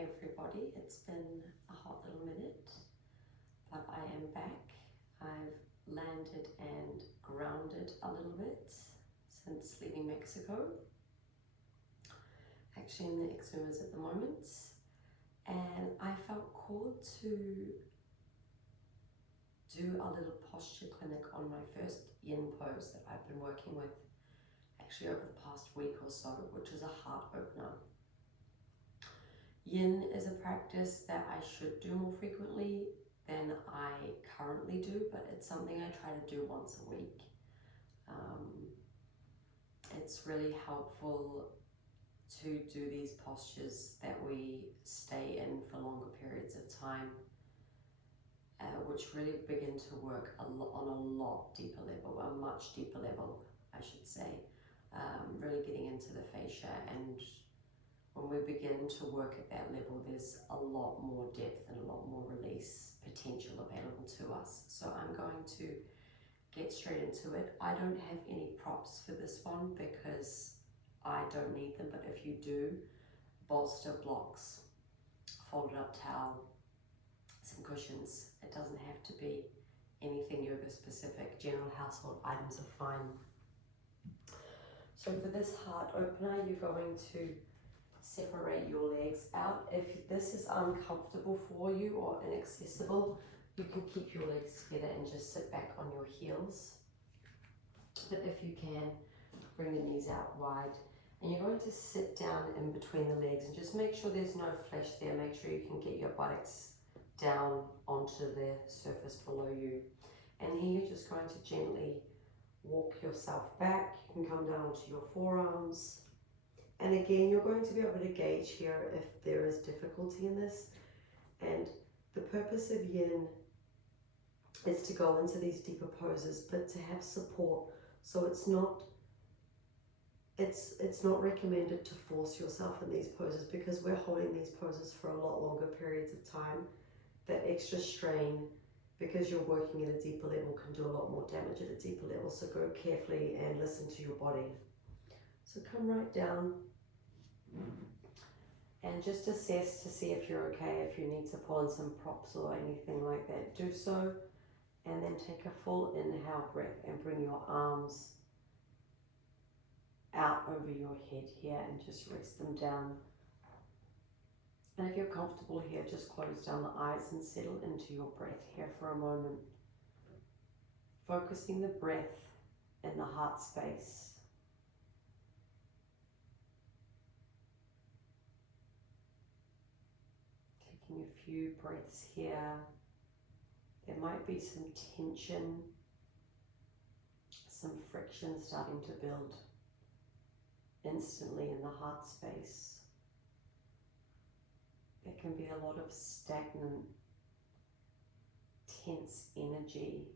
everybody, it's been a hot little minute, but I am back. I've landed and grounded a little bit since leaving Mexico. Actually in the exumas at the moment, and I felt called to do a little posture clinic on my first yin pose that I've been working with actually over the past week or so, which is a heart opener. Yin is a practice that I should do more frequently than I currently do, but it's something I try to do once a week. It's really helpful to do these postures that we stay in for longer periods of time, which really begin to work on a lot deeper level, a much deeper level, I should say, really getting into the fascia. And when we begin to work at that level, there's a lot more depth and a lot more release potential available to us. So I'm going to get straight into it. I don't have any props for this one because I don't need them, but if you do, bolster, blocks, folded up towel, some cushions. It doesn't have to be anything yoga specific. General household items are fine. So for this heart opener, you're going to separate your legs out. If this is uncomfortable for you or inaccessible, you can keep your legs together and just sit back on your heels. But if you can, bring the knees out wide. And you're going to sit down in between the legs and just make sure there's no flesh there. Make sure you can get your buttocks down onto the surface below you. And here you're just going to gently walk yourself back. You can come down to your forearms. And again, you're going to be able to gauge here if there is difficulty in this. And the purpose of yin is to go into these deeper poses, but to have support. So it's not recommended to force yourself in these poses, because we're holding these poses for a lot longer periods of time. That extra strain, because you're working at a deeper level, can do a lot more damage at a deeper level. So go carefully and listen to your body. So come right down and just assess to see if you're okay. If you need to pull in some props or anything like that, do so. And then take a full inhale breath and bring your arms out over your head here and just rest them down. And if you're comfortable here, just close down the eyes and settle into your breath here for a moment. Focusing the breath in the heart space. Taking a few breaths here. There might be some tension, some friction starting to build instantly in the heart space. There can be a lot of stagnant, tense energy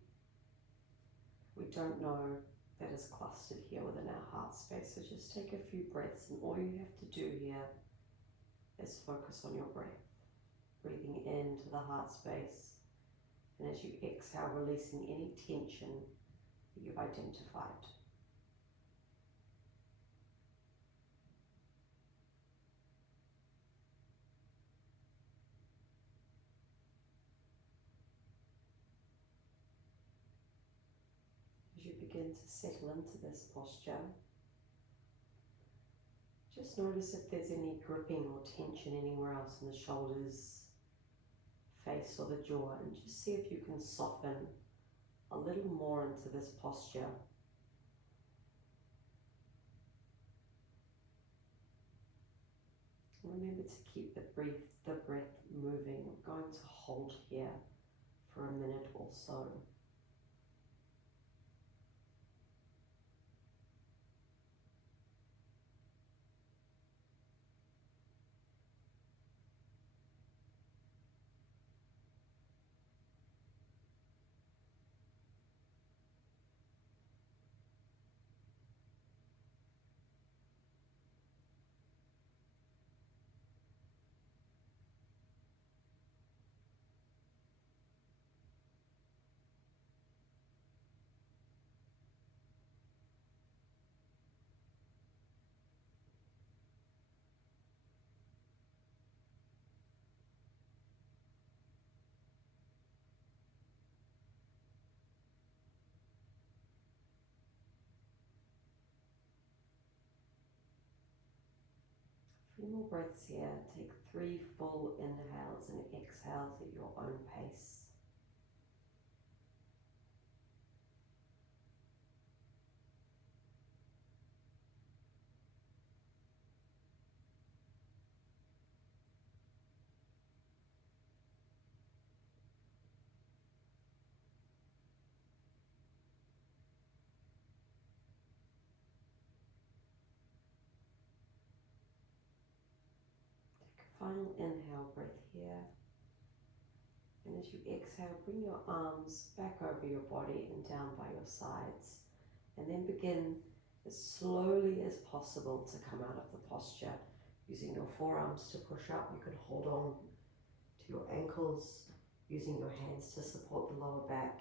we don't know that is clustered here within our heart space. So just take a few breaths, and all you have to do here is focus on your breath, breathing into the heart space. And as you exhale, releasing any tension that you've identified. As you begin to settle into this posture, just notice if there's any gripping or tension anywhere else in the shoulders, face or the jaw, and just see if you can soften a little more into this posture. Remember to keep the breath moving. We're going to hold here for a minute or so. few more breaths here. Take 3 full inhales and exhales at your own pace. Final inhale breath here. And as you exhale, bring your arms back over your body and down by your sides. And then begin as slowly as possible to come out of the posture. Using your forearms to push up, you can hold on to your ankles, using your hands to support the lower back.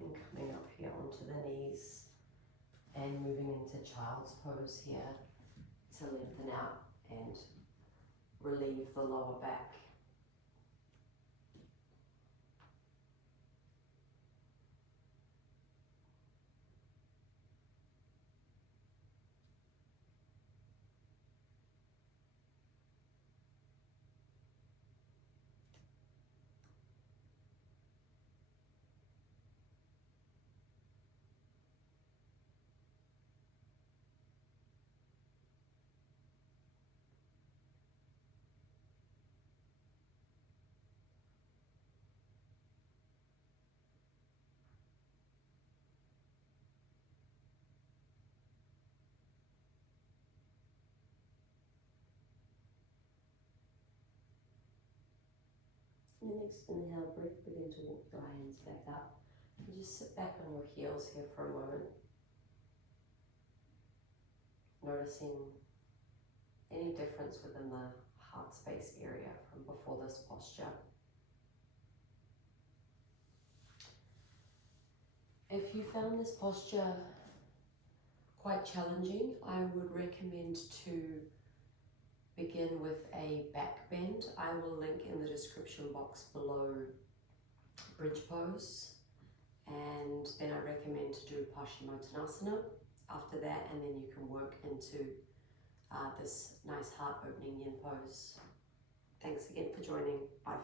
And coming up here onto the knees and moving into child's pose here to lengthen out and relieve the lower back. And the next inhale breath, begin to walk your hands back up. And just sit back on your heels here for a moment. Noticing any difference within the heart space area from before this posture. If you found this posture quite challenging, I would recommend to begin with a back bend. I will link in the description box below bridge pose, and then I recommend to do Paschimottanasana after that, and then you can work into this nice heart opening yin pose. Thanks again for joining. Bye.